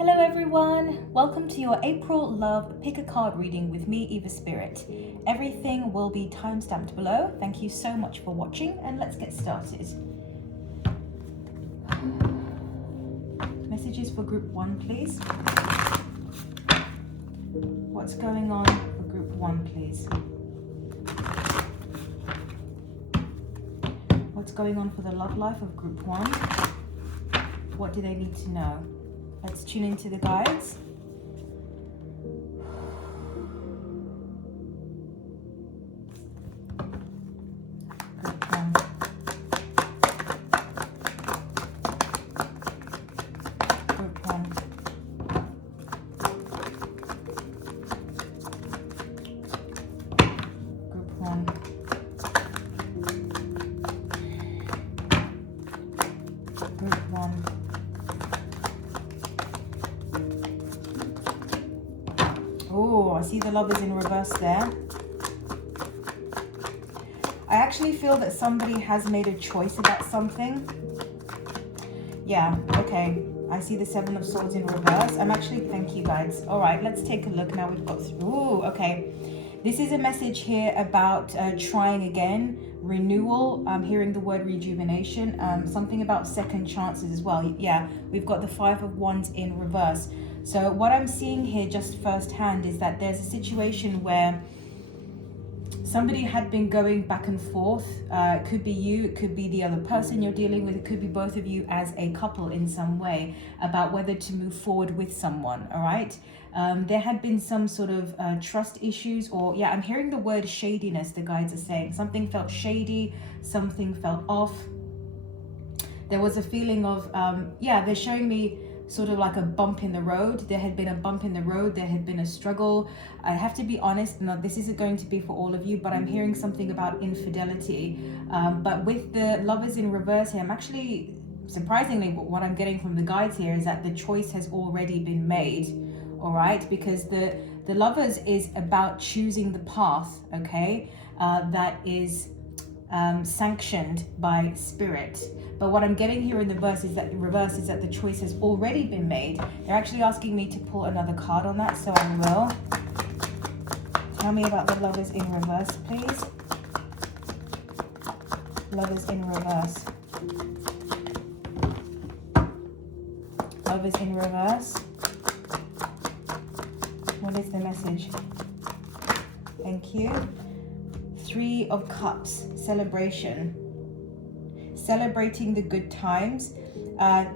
Hello everyone, welcome to your April Love Pick a Card reading with me, Eva Spirit. Everything will be timestamped below. Thank you so much for watching and let's get started. Messages for group 1 please. What's going on for group 1 please? What's going on for the love life of group 1? What do they need to know? Let's tune into the guides. Group 1. Group 1. Group 1. Group 1. Oh, I see the Lovers in reverse there. I actually feel that somebody has made a choice about something. Yeah, okay. I see the 7 of Swords in reverse. Thank you guys. All right, let's take a look. Now we've got, ooh, okay. This is a message here about trying again, renewal. I'm hearing the word rejuvenation. Something about second chances as well. Yeah, we've got the 5 of Wands in reverse. So what I'm seeing here just firsthand is that there's a situation where somebody had been going back and forth. It could be you, it could be the other person you're dealing with, it could be both of you as a couple in some way about whether to move forward with someone, all right? There had been some sort of trust issues, or yeah, I'm hearing the word shadiness, the guides are saying. Something felt shady, something felt off. There was a feeling of, yeah, they're showing me sort of like a bump in the road. There had been a bump in the road. There had been a struggle. I have to be honest, now this isn't going to be for all of you, but I'm hearing something about infidelity. But with the Lovers in reverse here, I'm actually, surprisingly, what I'm getting from the guides here is that the choice has already been made, all right? Because the Lovers is about choosing the path, okay? That is sanctioned by spirit. But what I'm getting here in the reverse is that the choice has already been made. They're actually asking me to pull another card on that, so I will. Tell me about the Lovers in reverse, please. Lovers in reverse. Lovers in reverse. What is the message? Thank you. 3 of Cups, celebration. Celebrating the good times.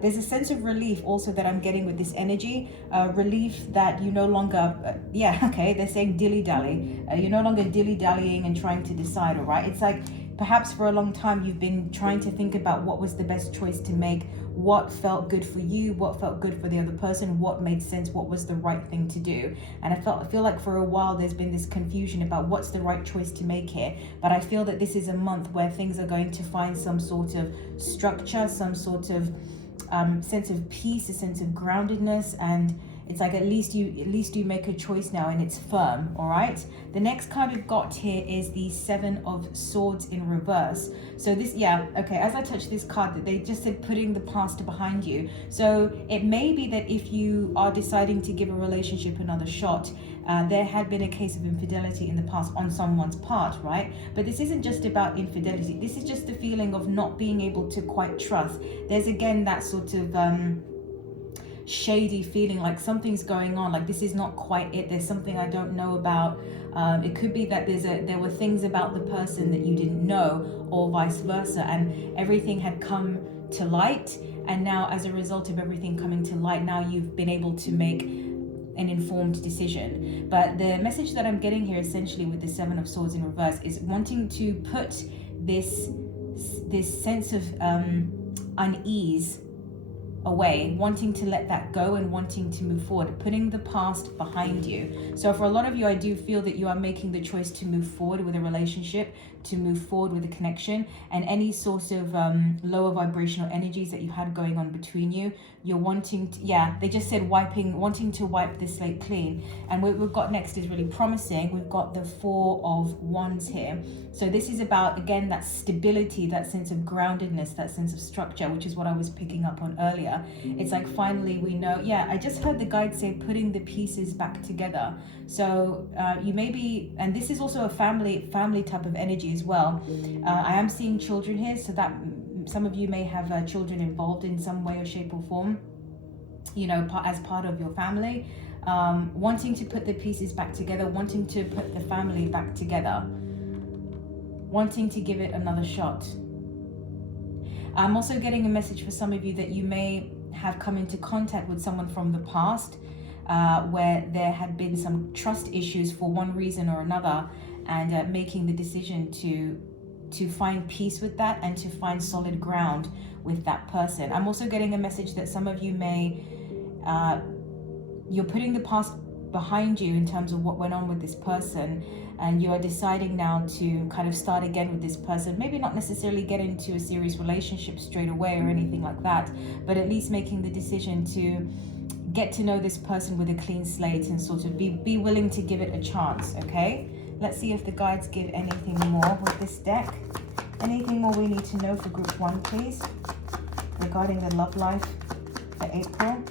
There's a sense of relief also that I'm getting with this energy. Relief that you no longer, yeah, okay, they're saying dilly-dally. You're no longer dilly-dallying and trying to decide, all right? It's like perhaps for a long time you've been trying to think about what was the best choice to make, what felt good for you, what felt good for the other person, what made sense, what was the right thing to do. And I feel like for a while there's been this confusion about what's the right choice to make here. But I feel that this is a month where things are going to find some sort of structure, some sort of sense of peace, a sense of groundedness, and it's like at least you make a choice now and it's firm, all right? The next card we've got here is the 7 of Swords in reverse. So this, yeah, okay, as I touch this card, they just said putting the past behind you. So it may be that if you are deciding to give a relationship another shot, there had been a case of infidelity in the past on someone's part, right? But this isn't just about infidelity. This is just the feeling of not being able to quite trust. There's again that sort of shady feeling, like something's going on, like this is not quite it, there's something I don't know about. It could be that there were things about the person that you didn't know, or vice versa, and everything had come to light, and now as a result of everything coming to light, now you've been able to make an informed decision. But the message that I'm getting here essentially with the 7 of Swords in reverse is wanting to put this sense of unease away, wanting to let that go and wanting to move forward, putting the past behind you. So for a lot of you, I do feel that you are making the choice to move forward with a relationship, to move forward with a connection, and any sort of lower vibrational energies that you had going on between you, you're wanting to, yeah, they just said wanting to wipe the slate clean. And what we've got next is really promising. We've got the 4 of Wands here. So this is about, again, that stability, that sense of groundedness, that sense of structure, which is what I was picking up on earlier. here. It's like finally we know. Yeah, I just heard the guide say putting the pieces back together. So you may be, and this is also a family type of energy as well. I am seeing children here, so that some of you may have children involved in some way or shape or form, you know, as part of your family. Wanting to put the pieces back together, wanting to put the family back together, wanting to give it another shot. I'm also getting a message for some of you that you may have come into contact with someone from the past where there had been some trust issues for one reason or another, and making the decision to find peace with that and to find solid ground with that person. I'm also getting a message that some of you may, you're putting the past behind you in terms of what went on with this person, and you are deciding now to kind of start again with this person. Maybe not necessarily get into a serious relationship straight away or anything like that, but at least making the decision to get to know this person with a clean slate and sort of be willing to give it a chance, okay? Let's see if the guides give anything more with this deck. Anything more we need to know for group 1, please, regarding the love life for April.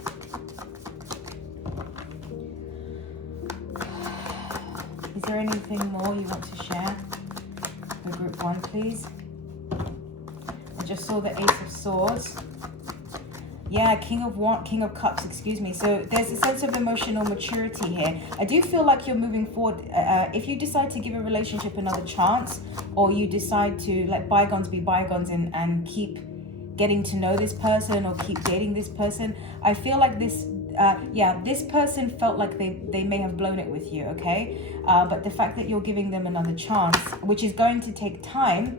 Is there anything more you want to share for group 1, please? I just saw the Ace of Swords. Yeah, King of Cups, excuse me. So there's a sense of emotional maturity here. I do feel like you're moving forward. If you decide to give a relationship another chance, or you decide to let bygones be bygones and keep getting to know this person or keep dating this person, I feel like this, this person felt like they may have blown it with you, okay? But the fact that you're giving them another chance, which is going to take time.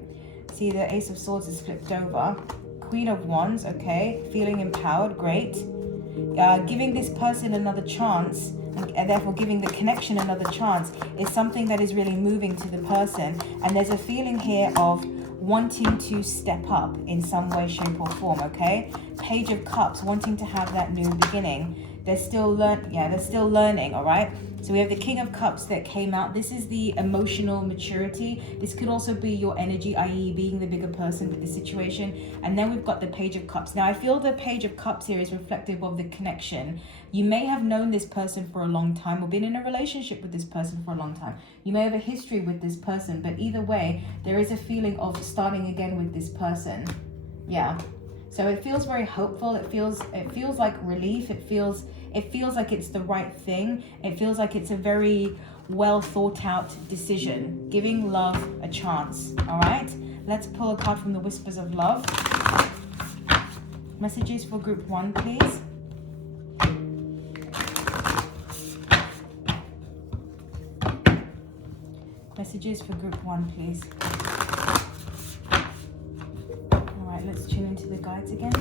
See, the Ace of Swords is flipped over. Queen of Wands, okay, feeling empowered, great. Giving this person another chance, and therefore giving the connection another chance, is something that is really moving to the person. And there's a feeling here of wanting to step up in some way, shape or form, okay? Page of Cups, wanting to have that new beginning. They're still learning, all right? So we have the King of Cups that came out. This is the emotional maturity. This could also be your energy, i.e. being the bigger person with the situation. And then we've got the Page of Cups. Now I feel the Page of Cups here is reflective of the connection. You may have known this person for a long time, or been in a relationship with this person for a long time. You may have a history with this person, but either way, there is a feeling of starting again with this person. Yeah. So it feels very hopeful. It feels like relief. It feels like it's the right thing. It feels like it's a very well thought out decision. Giving love a chance. All right. Let's pull a card from the Whispers of Love. Messages for group 1, please. Messages for group 1, please. Let's tune into the guides again.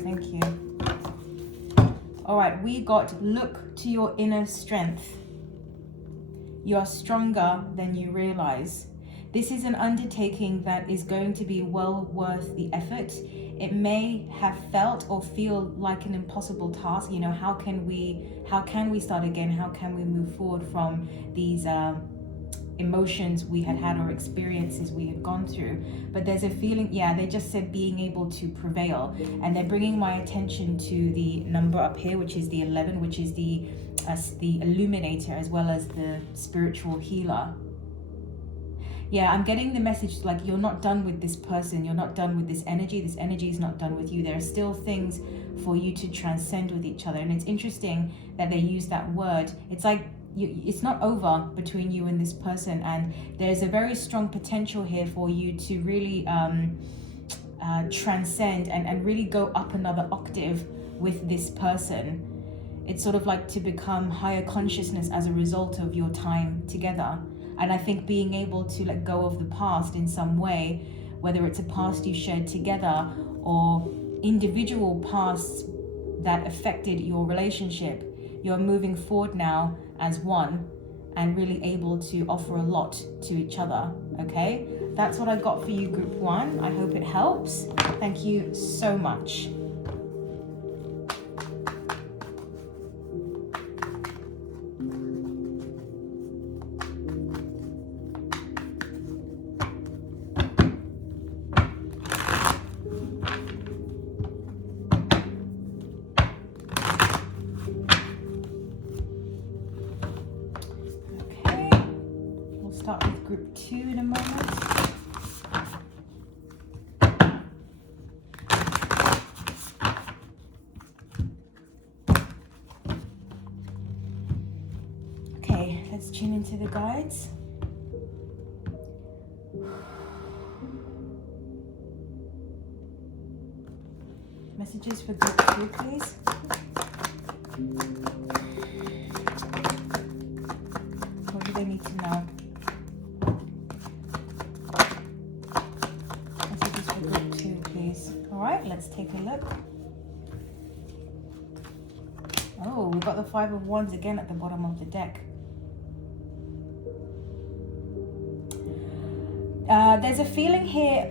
Thank you. All right, we got look to your inner strength. You are stronger than you realize. This is an undertaking that is going to be well worth the effort. It may have felt or feel like an impossible task. You know, how can we start again? How can we move forward from these emotions we had or experiences we had gone through? But there's a feeling, they just said being able to prevail. And they're bringing my attention to the number up here, which is the 11, which is the illuminator as well as the spiritual healer. Yeah, I'm getting the message like you're not done with this person. You're not done with this energy. This energy is not done with you. There are still things for you to transcend with each other. And it's interesting that they use that word. It's like it's not over between you and this person. And there's a very strong potential here for you to really transcend and really go up another octave with this person. It's sort of like to become higher consciousness as a result of your time together. And I think being able to let go of the past in some way, whether it's a past you shared together or individual pasts that affected your relationship, you're moving forward now as one and really able to offer a lot to each other, okay? That's what I got for you, group 1. I hope it helps. Thank you so much. start with group 2 in a moment. Okay, let's tune into the guides. Messages for group 2, please. What do they need to know? Messages for group 2, please. All right, let's take a look. Oh, we've got the 5 of Wands again at the bottom of the deck. There's a feeling here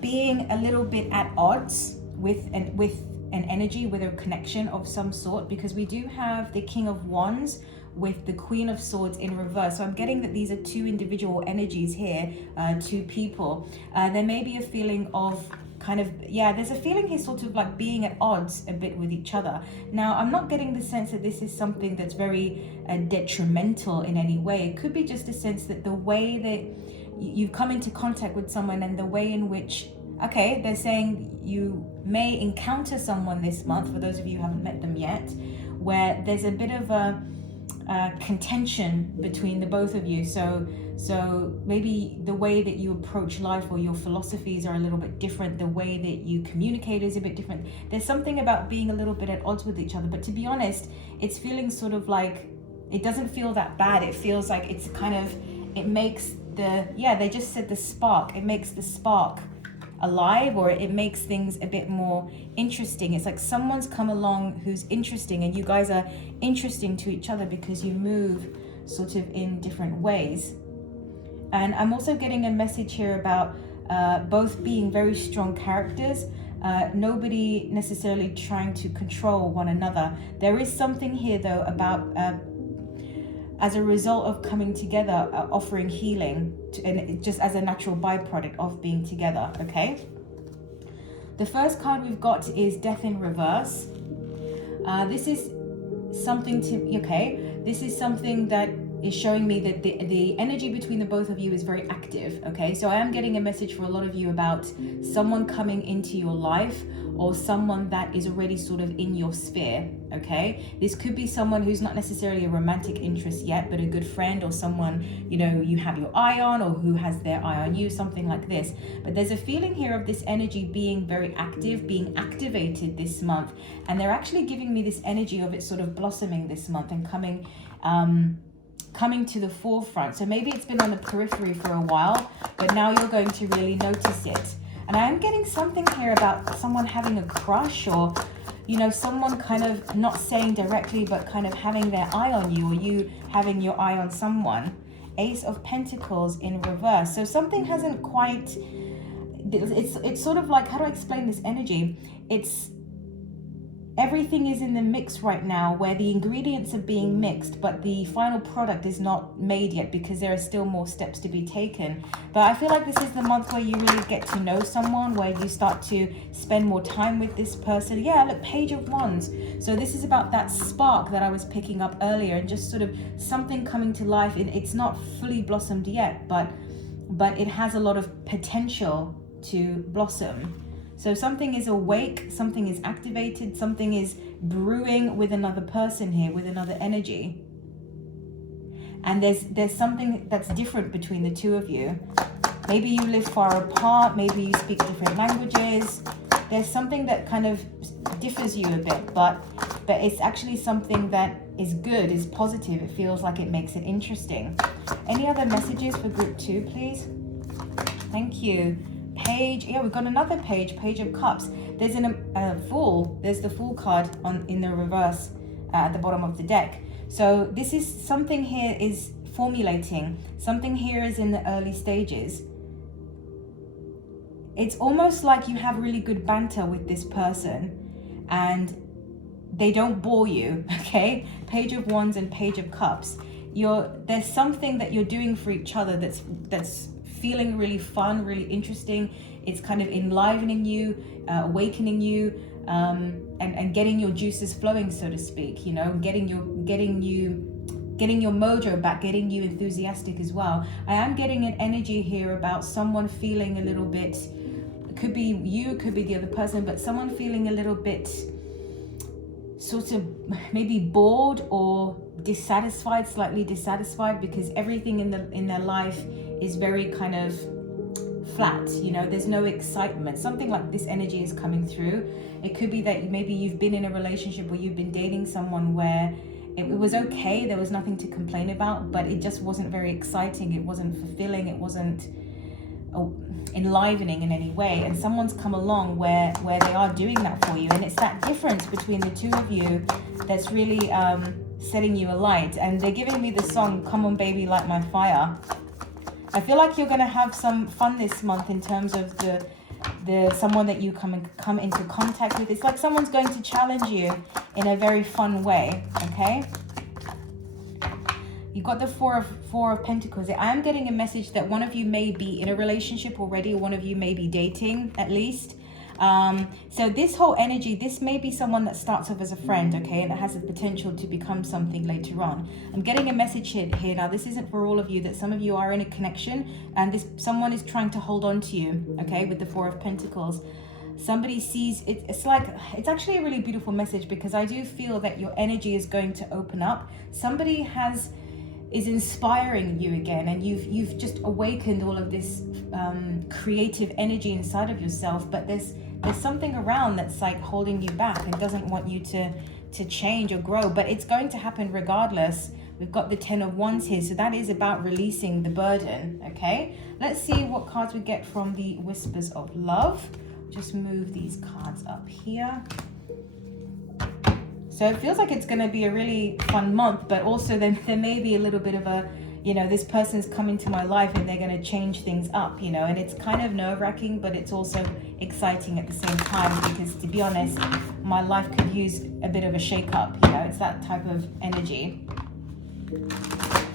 being a little bit at odds with an energy, with a connection of some sort, because we do have the King of Wands with the Queen of Swords in reverse. So I'm getting that these are two individual energies here, two people. There may be a feeling of kind of, yeah, there's a feeling here sort of like being at odds a bit with each other. Now, I'm not getting the sense that this is something that's very detrimental in any way. It could be just a sense that the way that you've come into contact with someone and the way in which, okay, they're saying you may encounter someone this month, for those of you who haven't met them yet, where there's a bit of a contention between the both of you. So maybe the way that you approach life or your philosophies are a little bit different. The way that you communicate is a bit different. There's something about being a little bit at odds with each other. But to be honest, it's feeling sort of like, it doesn't feel that bad. It feels like it's kind of, it makes they just said the spark. It makes the spark alive, or it makes things a bit more interesting. It's like someone's come along who's interesting, and you guys are interesting to each other because you move sort of in different ways. And I'm also getting a message here about both being very strong characters, nobody necessarily trying to control one another. There is something here though about as a result of coming together, offering healing, and just as a natural byproduct of being together, okay? The first card we've got is Death in Reverse. This is something this is something that is showing me that the energy between the both of you is very active, okay? So I am getting a message for a lot of you about someone coming into your life, or someone that is already sort of in your sphere, okay? This could be someone who's not necessarily a romantic interest yet, but a good friend, or someone, you know, you have your eye on, or who has their eye on you, something like this. But there's a feeling here of this energy being very active, being activated this month. And they're actually giving me this energy of it sort of blossoming this month and coming to the forefront. So maybe it's been on the periphery for a while, but now you're going to really notice it. And I am getting something here about someone having a crush, or, you know, someone kind of not saying directly, but kind of having their eye on you, or you having your eye on someone. Ace of Pentacles in reverse. So something hasn't quite, it's sort of like, how do I explain this energy? It's, everything is in the mix right now, where the ingredients are being mixed, but the final product is not made yet because there are still more steps to be taken. But I feel like this is the month where you really get to know someone, where you start to spend more time with this person. Yeah, look, Page of Wands. So this is about that spark that I was picking up earlier, and just sort of something coming to life. It's not fully blossomed yet, but it has a lot of potential to blossom. So something is awake, something is activated, something is brewing with another person here, with another energy. And there's something that's different between the two of you. Maybe you live far apart, maybe you speak different languages. There's something that kind of differs you a bit, but it's actually something that is good, is positive. It feels like it makes it interesting. Any other messages for group 2, please? Thank you. Page, yeah, we've got another page, Page of Cups. There's a Fool. There's the Fool card in the reverse at the bottom of the deck. So this is something here is formulating. Something here is in the early stages. It's almost like you have really good banter with this person and they don't bore you, okay? Page of Wands and Page of Cups. There's something that you're doing for each other that's feeling really fun, really interesting. It's kind of enlivening you, awakening you, and getting your juices flowing, so to speak, you know, getting you getting your mojo back, getting you enthusiastic as well. I am getting an energy here about someone feeling a little bit, it could be you, it could be the other person, but someone feeling a little bit sort of maybe bored or dissatisfied, slightly dissatisfied, because everything in their life is very kind of flat, you know, there's no excitement. Something like this energy is coming through. It could be that maybe you've been in a relationship where you've been dating someone where it was okay, there was nothing to complain about, but it just wasn't very exciting, it wasn't fulfilling, it wasn't enlivening in any way, and someone's come along where they are doing that for you, and it's that difference between the two of you that's really setting you alight. And they're giving me the song "Come On Baby, Light My Fire." I feel like you're going to have some fun this month in terms of the someone that you come into contact with. It's like someone's going to challenge you in a very fun way, okay? You got the four of Pentacles. I am getting a message that one of you may be in a relationship already, or one of you may be dating at least. So this whole energy, this may be someone that starts off as a friend, okay, and it has the potential to become something later on. I'm getting a message here. Now, this isn't for all of you, that some of you are in a connection and someone is trying to hold on to you, okay, with the Four of Pentacles. Somebody sees it. It's actually a really beautiful message, because I do feel that your energy is going to open up. Somebody is inspiring you again, and you've just awakened all of this creative energy inside of yourself, but there's something around that's like holding you back and doesn't want you to change or grow, but it's going to happen regardless. We've got the 10 of Wands here, so that is about releasing the burden, okay? Let's see what cards we get from the Whispers of Love. Just move these cards up here. So it feels like it's going to be a really fun month, but also then there may be a little bit of a, you know, this person's come into my life and they're going to change things up, you know, and it's kind of nerve-wracking, but it's also exciting at the same time, because to be honest, my life could use a bit of a shake-up, you know, it's that type of energy.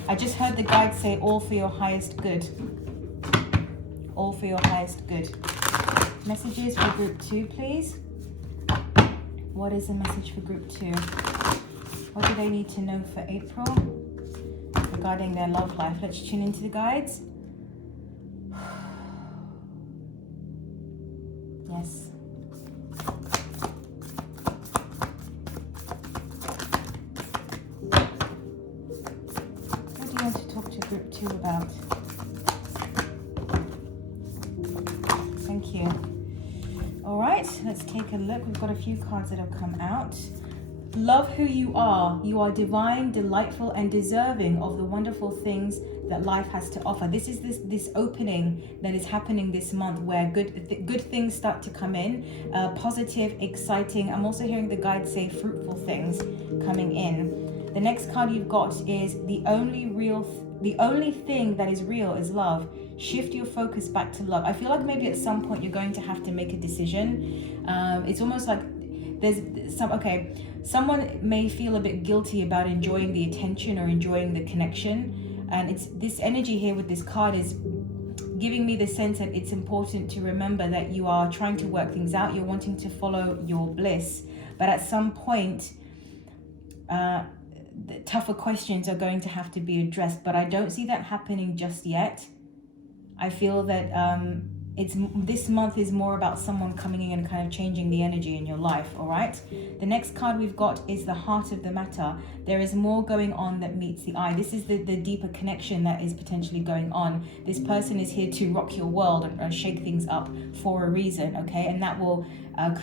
I just heard the guide say, all for your highest good. All for your highest good. Messages for group 2, please. What is the message for group 2? What do they need to know for April regarding their love life? Let's tune into the guides. Yes. What do you want to talk to group 2 about? Thank you. All right, let's take a look. We've got a few cards that have come out. Love who you are. You are divine, delightful, and deserving of the wonderful things that life has to offer. This is this opening that is happening this month, where good things start to come in, positive, exciting. I'm also hearing the guides say fruitful things coming in. The next card you've got is the only thing that is real is love. Shift your focus back to love. I feel like maybe at some point you're going to have to make a decision. It's almost like someone may feel a bit guilty about enjoying the attention or enjoying the connection. And it's this energy here with this card is giving me the sense that it's important to remember that you are trying to work things out. You're wanting to follow your bliss. But at some point, the tougher questions are going to have to be addressed. But I don't see that happening just yet. I feel that this month is more about someone coming in and kind of changing the energy in your life, all right? The next card we've got is the heart of the matter. There is more going on that meets the eye. This is the deeper connection that is potentially going on. This person is here to rock your world and shake things up for a reason, okay? And that will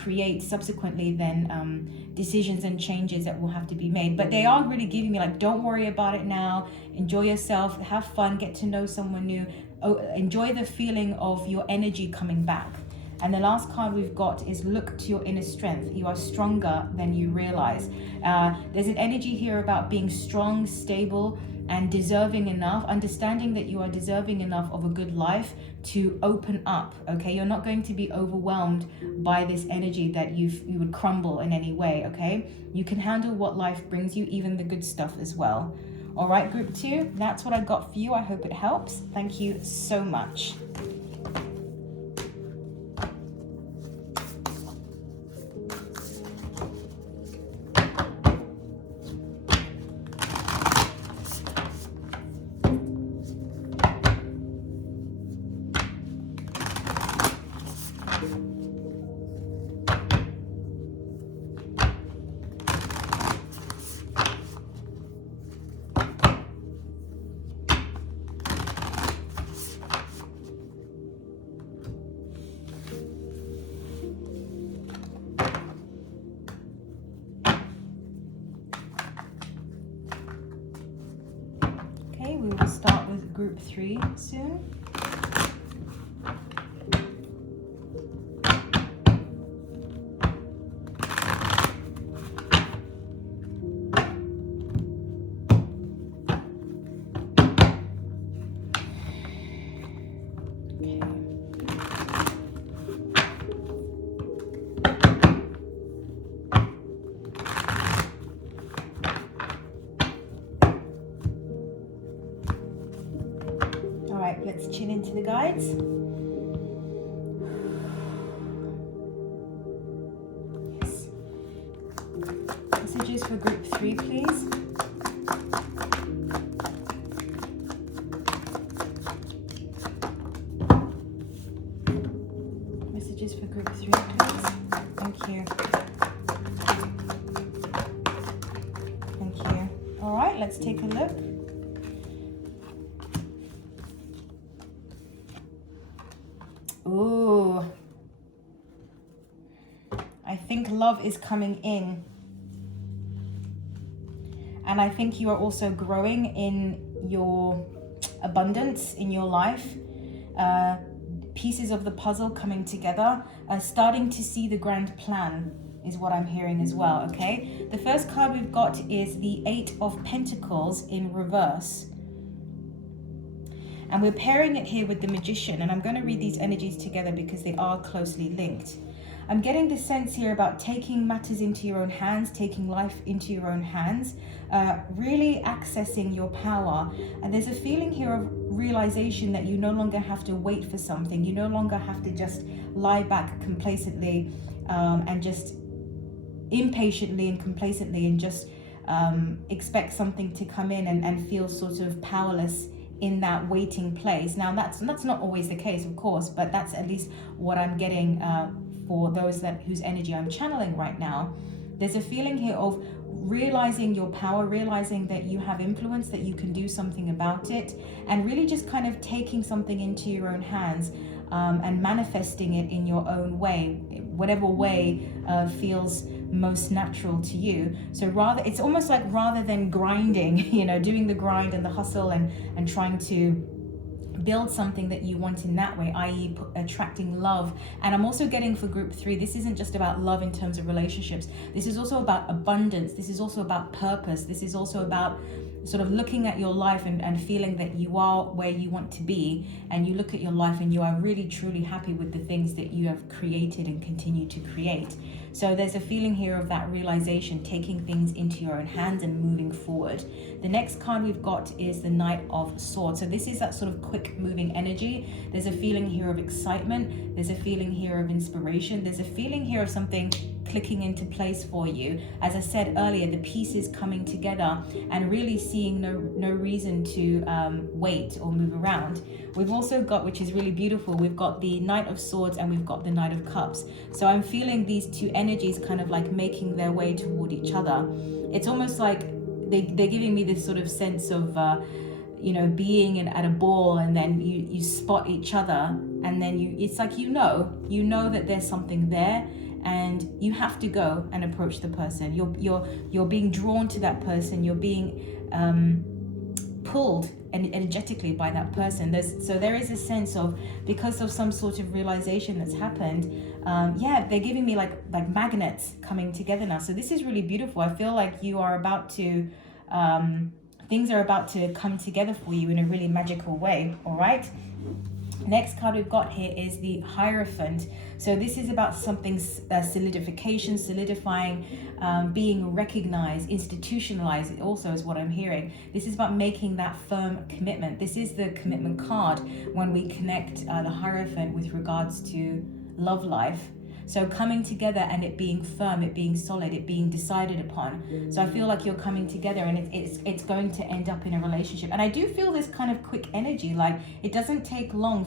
create subsequently then decisions and changes that will have to be made. But they are really giving me like, don't worry about it now. Enjoy yourself, have fun, get to know someone new. Enjoy the feeling of your energy coming back. And the last card we've got is look to your inner strength. You are stronger than you realize. There's an energy here about being strong, stable, and deserving enough, understanding that you are deserving enough of a good life to open up, okay? You're not going to be overwhelmed by this energy that you would crumble in any way, okay? You can handle what life brings you, even the good stuff as well. All right, group 2, that's what I got for you. I hope it helps. Thank you so much. we will start with group 3 soon. Let's tune into the guides. Yes. Messages for group 3, please. Messages for group 3, please. Thank you. Thank you. All right, let's take a look. Ooh, I think love is coming in, and I think you are also growing in your abundance in your life. Pieces of the puzzle coming together, starting to see the grand plan is what I'm hearing as well. Okay, the first card we've got is the 8 of Pentacles in reverse. And we're pairing it here with the Magician, and I'm going to read these energies together because they are closely linked. I'm getting the sense here about taking matters into your own hands, taking life into your own hands, really accessing your power. And there's a feeling here of realization that you no longer have to wait for something. You no longer have to just lie back complacently and just impatiently and complacently and just expect something to come in and feel sort of powerless in that waiting place. Now that's not always the case, of course, but that's at least what I'm getting for those whose energy I'm channeling right now. There's a feeling here of realizing your power, realizing that you have influence, that you can do something about it, and really just kind of taking something into your own hands and manifesting it in your own way, whatever way feels most natural to you. So it's almost like rather than grinding, doing the grind and the hustle and trying to build something that you want in that way, i.e. attracting love. And I'm also getting for group 3, this isn't just about love in terms of relationships. This is also about abundance. This is also about purpose. This is also about sort of looking at your life and feeling that you are where you want to be, and you look at your life and you are really truly happy with the things that you have created and continue to create. So there's a feeling here of that realization, taking things into your own hands and moving forward. The next card we've got is the Knight of Swords. So this is that sort of quick moving energy. There's a feeling here of excitement. There's a feeling here of inspiration. There's a feeling here of something clicking into place for you. As I said earlier, the pieces coming together and really seeing no reason to wait or move around. We've also got, which is really beautiful, we've got the Knight of Swords and we've got the Knight of Cups. So I'm feeling these two energies kind of like making their way toward each other. It's almost like they're giving me this sort of sense of being at a ball, and then you spot each other, and then it's like you know that there's something there, and you have to go and approach the person. You're being drawn to that person. You're being pulled energetically by that person. There is a sense of, because of some sort of realization that's happened, they're giving me like magnets coming together now. So this is really beautiful. I feel like you are about to things are about to come together for you in a really magical way. All right, next card we've got here is the Hierophant. So this is about something solidifying, being recognized, institutionalized also is what I'm hearing. This is about making that firm commitment. This is the commitment card when we connect the Hierophant with regards to love life. So coming together and it being firm, it being solid, it being decided upon. So I feel like you're coming together and it's going to end up in a relationship. And I do feel this kind of quick energy, like it doesn't take long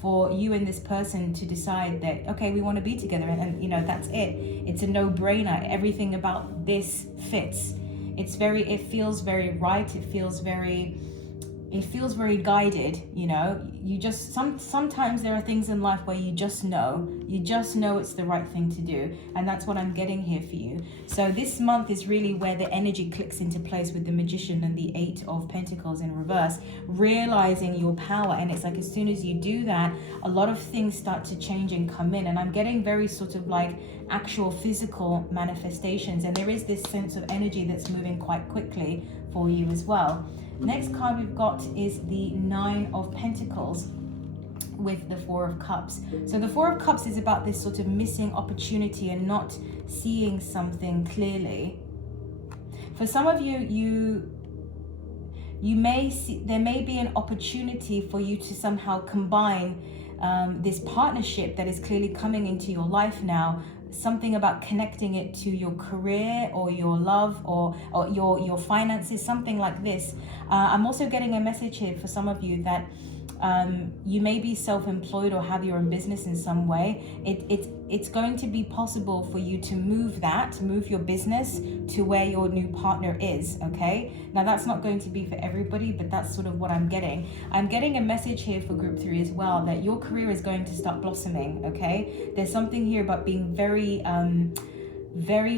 for you and this person to decide that, okay, we want to be together, and that's it. It's a no-brainer. Everything about this fits. It feels very right. It feels very, it feels very guided, you know. You just sometimes there are things in life where you just know it's the right thing to do, and that's what I'm getting here for you. So this month is really where the energy clicks into place with the Magician and the 8 of Pentacles in reverse, realizing your power. And it's like as soon as you do that, a lot of things start to change and come in, and I'm getting very sort of like actual physical manifestations, and there is this sense of energy that's moving quite quickly for you as well. Next card we've got is the 9 of Pentacles with the 4 of Cups. So the 4 of Cups is about this sort of missing opportunity and not seeing something clearly. For some of you, you may see, there may be an opportunity for you to somehow combine this partnership that is clearly coming into your life now, something about connecting it to your career or your love or your finances, something like this. I'm also getting a message here for some of you that you may be self-employed or have your own business in some way. It's going to be possible for you to move your business to where your new partner is, okay? Now that's not going to be for everybody, but that's sort of what I'm getting. I'm getting a message here for group 3 as well, that your career is going to start blossoming, okay? There's something here about being very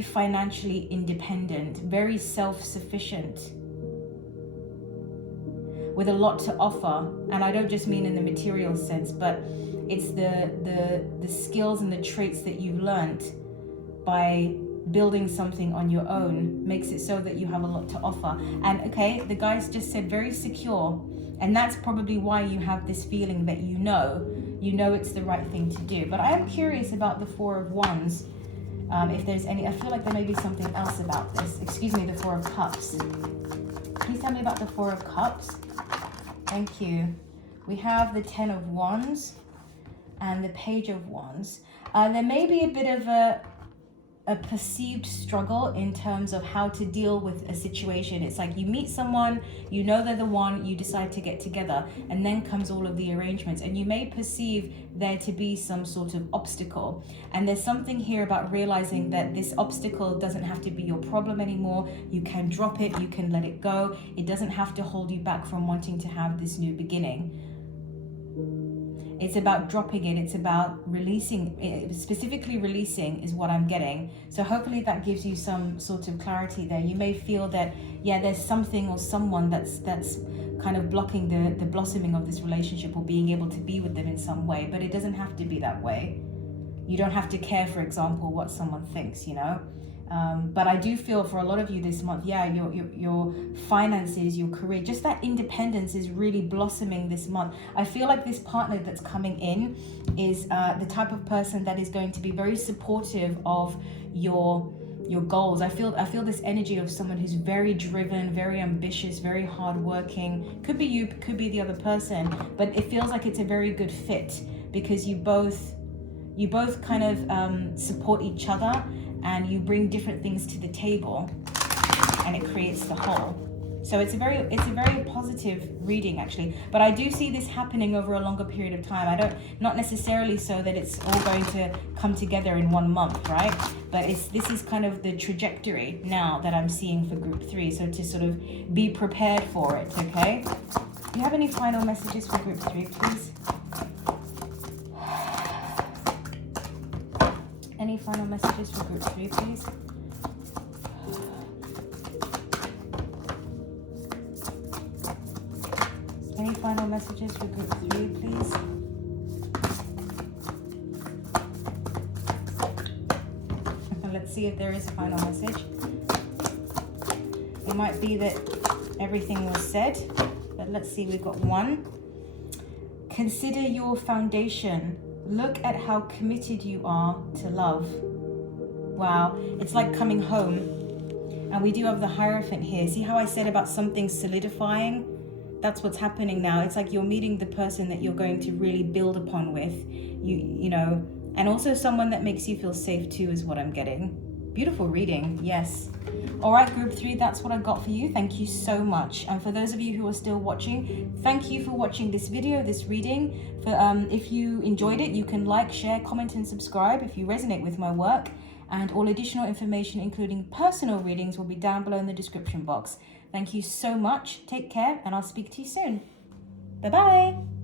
financially independent, very self-sufficient, with a lot to offer. And I don't just mean in the material sense, but it's the skills and the traits that you've learned by building something on your own makes it so that you have a lot to offer. And okay, the guys just said very secure, and that's probably why you have this feeling that you know it's the right thing to do. But I am curious about the 4 of Wands. If there's any, I feel like there may be something else about this. Excuse me, the 4 of Cups. Please tell me about the 4 of Cups. Thank you. We have the 10 of Wands and the Page of Wands. There may be a bit of a perceived struggle in terms of how to deal with a situation. It's like you meet someone, you know they're the one, you decide to get together, and then comes all of the arrangements, and you may perceive there to be some sort of obstacle. And there's something here about realizing that this obstacle doesn't have to be your problem anymore. You can drop it, you can let it go. It doesn't have to hold you back from wanting to have this new beginning. It's about dropping it. It's about releasing, specifically releasing is what I'm getting. So hopefully that gives you some sort of clarity there. You may feel that, yeah, there's something or someone that's kind of blocking the blossoming of this relationship or being able to be with them in some way, but it doesn't have to be that way. You don't have to care, for example, what someone thinks, you know. But I do feel for a lot of you this month, yeah, your finances, your career, just that independence is really blossoming this month. I feel like this partner that's coming in is the type of person that is going to be very supportive of your goals. I feel this energy of someone who's very driven, very ambitious, very hardworking. Could be you, could be the other person, but it feels like it's a very good fit because you both kind of support each other, and you bring different things to the table, and it creates the whole. So it's a very positive reading actually. But I do see this happening over a longer period of time. Not necessarily so that it's all going to come together in 1 month, right? But this is kind of the trajectory now that I'm seeing for group 3. So to sort of be prepared for it, okay? Do you have any final messages for group 3, please? Any final messages for group 3, please? Any final messages for group 3, please? Let's see if there is a final message. It might be that everything was said, but let's see, we've got 1. Consider your foundation. Look at how committed you are to love. Wow, it's like coming home. And we do have the Hierophant here. See how I said about something solidifying? That's what's happening now. It's like you're meeting the person that you're going to really build upon with. You know, and also someone that makes you feel safe too is what I'm getting. Beautiful reading, yes. All right, group 3, that's what I got for you. Thank you so much. And for those of you who are still watching, thank you for watching this video, this reading. If you enjoyed it, you can like, share, comment, and subscribe if you resonate with my work. And all additional information, including personal readings, will be down below in the description box. Thank you so much. Take care, and I'll speak to you soon. Bye-bye.